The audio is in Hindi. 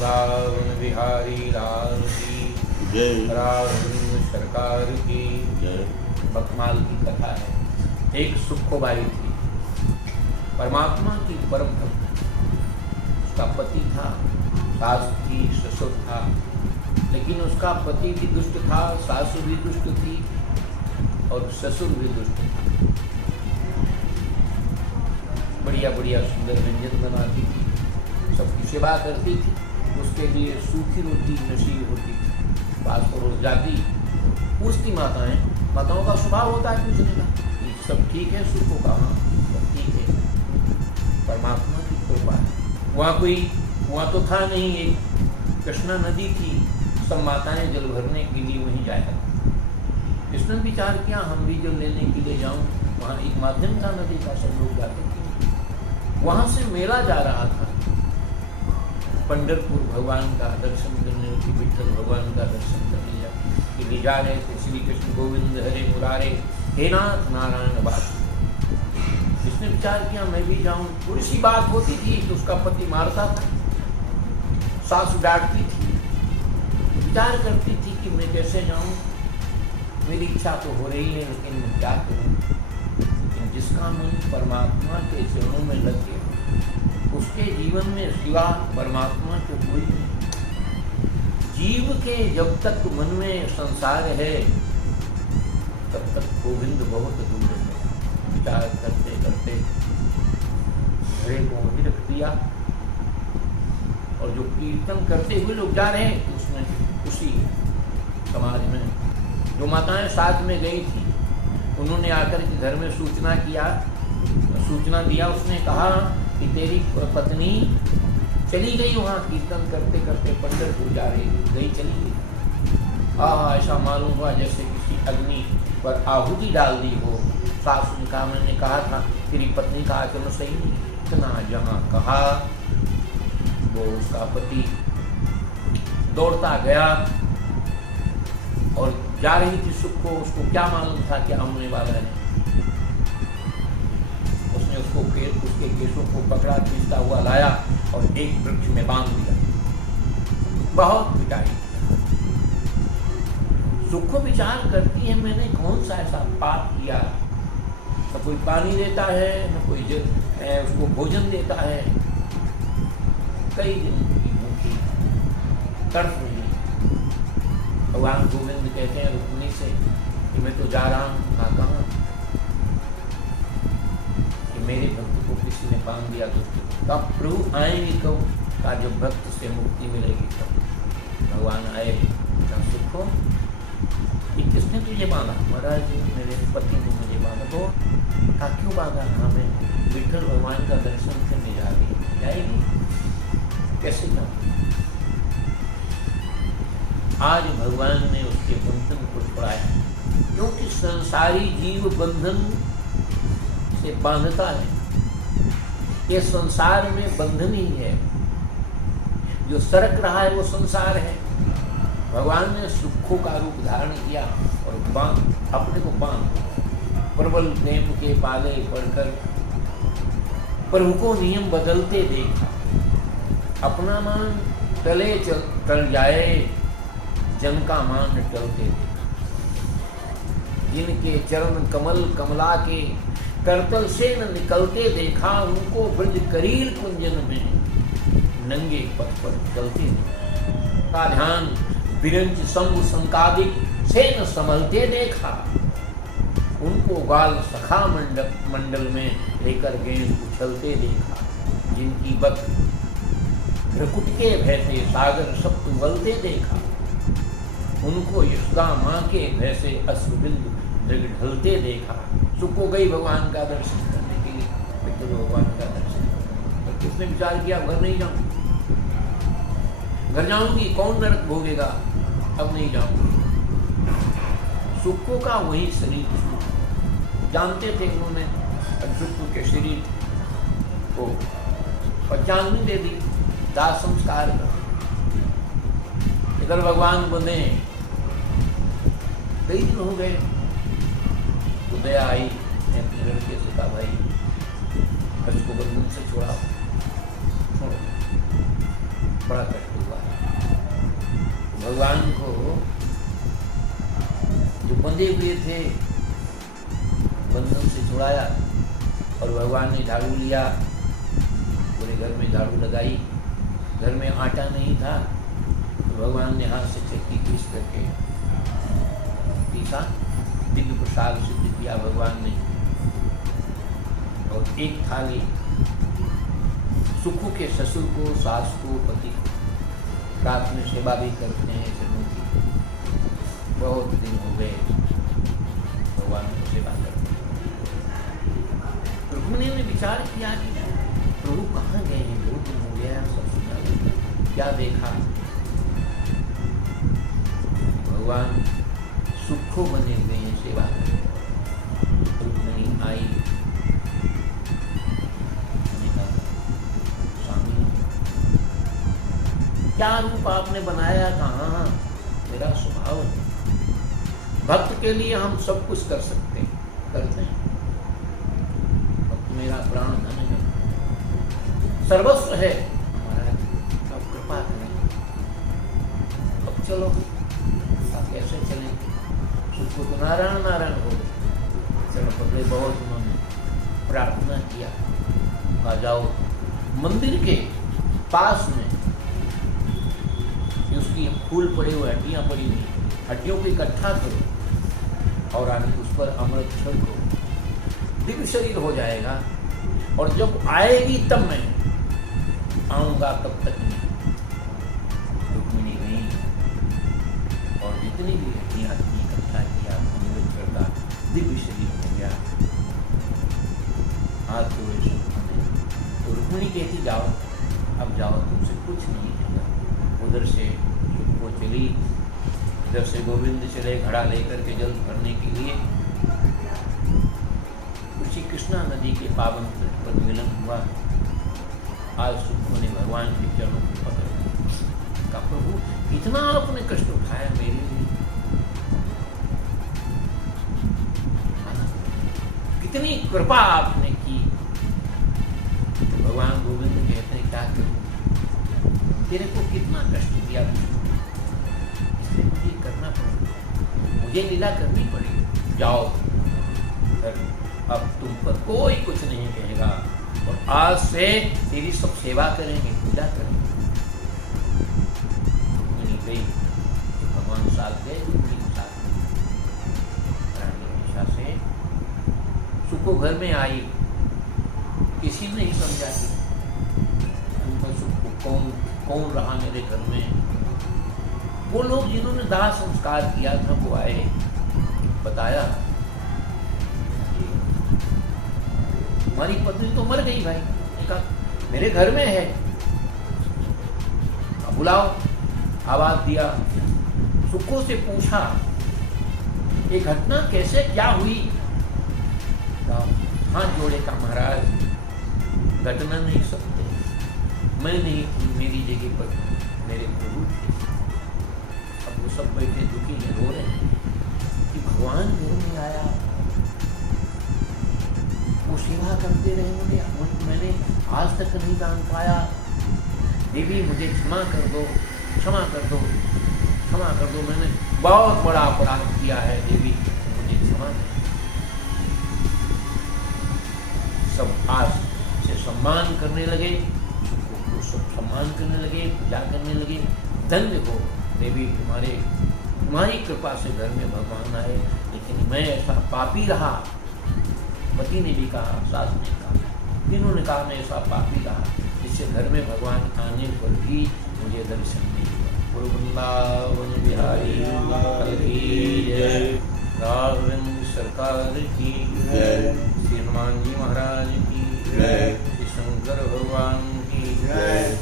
वृंदावन बिहारी लाल की जय। रावण सरकार की जय। बकमाल की कथा है। एक सुखोबाई थी, परमात्मा की परम भक्त। उसका पति था, सास थी, ससुर था, लेकिन उसका पति भी दुष्ट था, सासु भी दुष्ट थी और ससुर भी दुष्ट था। बढ़िया बढ़िया सुंदर व्यंजन बनाती थी, सबकी सेवा करती थी, उसके लिए सूखी रोटी नसीब होती थी। पास पड़ोस जाती, पूछती माताओं का स्वभाव होता है पूछने का, सब ठीक है, सुख होगा, हाँ सब ठीक है, परमात्मा की कृपा है। वहाँ तो था नहीं, एक कृष्णा नदी थी, सब माताएं जल भरने के लिए वहीं जाया। इसने विचार किया हम भी जल लेने के लिए जाऊं, वहाँ एक माध्यम था नदी का, सब लोग जाते थे। वहाँ से मेला जा रहा था, पंढरपुर भगवान का दर्शन करने, विठ्ठल भगवान का दर्शन करने के लिए जा रहे थे। श्री कृष्ण गोविंद हरे मुरारे हे नाथ नारायण बासु। इसने विचार किया मैं भी जाऊं। थोड़ी सी बात होती थी तो उसका पति मारता था, सासु डांटती थी, विचार करती थी कि मैं कैसे जाऊं, मेरी इच्छा तो हो रही है लेकिन मैं क्या करूं। लेकिन जिसका मन परमात्मा के चरणों में लग गया, उसके जीवन में सिवा परमात्मा के कोई नहीं। जीव के जब तक मन में संसार है तब तक गोविंद बहुत दूर है। विचार करते करते घरे को वहीं रख दिया और जो कीर्तन करते हुए लोग जा रहे हैं उसमें खुशी। समाज में जो माताएं साथ में गई थी उन्होंने आकर के घर में सूचना दिया। उसने कहा कि तेरी पत्नी चली गई, वहाँ कीर्तन करते करते पंढरपुर जा रही गई, चली गई। ऐसा मालूम हुआ जैसे किसी अग्नि पर आहुति डाल दी हो। सासु ने कहा मैंने कहा था, तेरी पत्नी का आचरण सही नहीं। इतना जहाँ कहा वो उसका पति दौड़ता गया और जा रही थी सुख को। उसको क्या मालूम था क्या होने वाला है। उसने उसके केशों को पकड़ा, खींचता हुआ लाया और एक वृक्ष में बांध दिया। बहुत पिटाई। सुख विचार करती है मैंने कौन सा ऐसा पाप किया। न कोई पानी देता है, न कोई उसको भोजन देता है। कई दिन की भूखी तड़प रही। भगवान गोविंद कहते हैं रुक्मिणी से कि मैं तो जा रहा हूँ। कहाँ? कि मेरे भक्त को किसी ने बांध दिया। कब प्रभु आएंगे, कब का जब भक्त से मुक्ति मिलेगी तब भगवान आए। सुखो कि किसने तुझे बांधा? महाराज जी मेरे पति ने मुझे बांधा। तो कहा क्यों बांधा? हाँ मैं विठ्ठल भगवान का दर्शन करने जा रही। जाएगी? कैसे जाऊँ? आज भगवान ने उसके बंधन को छुड़ाया, क्योंकि संसारी जीव बंधन से बांधता है। ये संसार में बंधन ही है, जो सरक रहा है वो संसार है। भगवान ने सुखों का रूप धारण किया और अपने को बांध। प्रबल प्रेम के पाले पढ़कर प्रभु को नियम बदलते देखा। अपना मान टल जाए, जन का मान टलते देखा। जिनके चरण कमल कमला के करतल से न निकलते देखा, उनको ब्रज करील कुंजन में नंगे पथ पर चलते देखा। का ध्यान विरंच शंभु संकादिक से न संभलते देखा। उनको गाल सखा मंडल में लेकर गेंद उछलते देखा। जिनकी बक भ्रकुट के भय से सागर सप्त उबलते देखा। उनको यशोदा माँ के भय से अश्रुबिंदु दृढ़ ढलते देखा। सुख हो गई भगवान का दर्शन करने के लिए, विठ्ठल भगवान का दर्शन। तो किसने विचार किया घर नहीं जाऊँ, घर जाऊंगी कौन नरक भोगेगा, अब नहीं जाऊंगी। सुखों का वही शरीर जानते थे उन्होंने सुख के शरीर को पहचान दे दी, दाह संस्कार कर। इधर भगवान बने कई दिन हो गए तो दया आई। मैं अपने लड़के से कहा भाई हज को बंधन से छोड़ा, छोड़ो। बड़ा कष्ट हुआ। भगवान को जो बंधे हुए थे बंधन से छुड़ाया और भगवान ने झाड़ू लिया, पूरे घर में झाड़ू लगाई। घर में आटा नहीं था तो भगवान ने हाथ से चक्की पीस करके पीसा, दिव्य प्रसाद सिद्ध किया भगवान ने। और एक थाली सुखू के ससुर को, सास को, पति को, रात में सेवा भी करते हैं जनों की। बहुत दिन हो गए भगवान को सेवा करते। रुक्मिणी ने विचार किया कि प्रभु कहाँ गए हैं, बहुत दिन हो गया, सब सुना, क्या देखा। भगवान सुखो बने हुए हैं सेवा करते। रुक्मिणी आई, क्या रूप आपने बनाया, कहाँ, मेरा स्वभाव है। भक्त के लिए हम सब कुछ कर सकते हैं, करते हैं। भक्त मेरा प्राण धन है, सर्वस्व है। महाराज अब कृपा करें, अब चलो, अब कैसे चलें। सुख को नारायण नारायण हो। चलो पहले बहुत उन्होंने प्रार्थना किया, आ जाओ मंदिर के पास में उसकी फूल पड़े हुए, हड्डियां पड़ी हुई, हड्डियों को इकट्ठा करो और आगे उस पर अमृत छिड़को, दिव्य शरीर हो जाएगा। और जब आएगी तब मैं आऊंगा, तब तक नहीं। रुक्मिणी गई और जितनी भी हड्डियां थी इकट्ठा किया, अमृत छिड़का, दिव्य शरीर हो गया। हाथ जोड़े तो रुक्मिणी कहती जाओ, अब जाओ, तुमसे कुछ नहीं होगा। उधर से वो चली, इधर से गोविंद चले घड़ा लेकर के जल भरने के लिए। उसी कृष्णा नदी के पावन तट पर मिलन हुआ। आज सुखो ने भगवान के चरणों को पकड़ कहा, प्रभु इतना आपने कष्ट उठाया मेरे लिए, कितनी कृपा आपने की। भगवान गोविंद कहते हैं, क्या करूं, तेरे को कितना कष्ट दिया, इसलिए मुझे करना पड़ेगा, मुझे लीला करनी पड़ेगी। जाओ, अब तुम पर कोई कुछ नहीं कहेगा और आज से तेरी सब सेवा करेंगे, पूजा करेंगे। गई, भगवान साथ गए, साथ से सुखो घर में आई। किसी ने नहीं समझा कि सुख कौन रहा मेरे घर में। वो लोग जिन्होंने दाह संस्कार किया था वो आए, बताया तुम्हारी पत्नी तो मर गई भाई। कहा मेरे घर में है, बुलाओ। आवाज दिया, सुखों से पूछा ये घटना कैसे क्या हुई। हाथ जोड़े का महाराज घटना नहीं सकते, मैं नहीं थी, मेरी जगह पर मेरे प्रभु थे। अब वो सब बैठे दुखी हैं, रो रहे हैं कि भगवान घर में आया, वो सेवा करते रहे, मुझे मैंने आज तक नहीं जान पाया। देवी मुझे क्षमा कर दो, क्षमा कर दो, क्षमा कर दो, मैंने बहुत बड़ा अपराध किया है, देवी मुझे क्षमा कर। सब आज से सम्मान करने लगे, तो सब सम्मान करने लगे, पूजा करने लगे। धन्य हो देवी, तुम्हारी कृपा से घर में भगवान आए, लेकिन मैं ऐसा पापी रहा। पति ने भी कहा, सास ने कहा, तीनों ने कहा मैं ऐसा पापी रहा, जिससे घर में भगवान आने पर भी मुझे दर्शन नहीं हुआ। वृंदावन बिहारी लाल की जय, राघवेंद्र सरकार की जय, श्री हनुमान जी महाराज की जय, श्री शंकर भगवान की जय।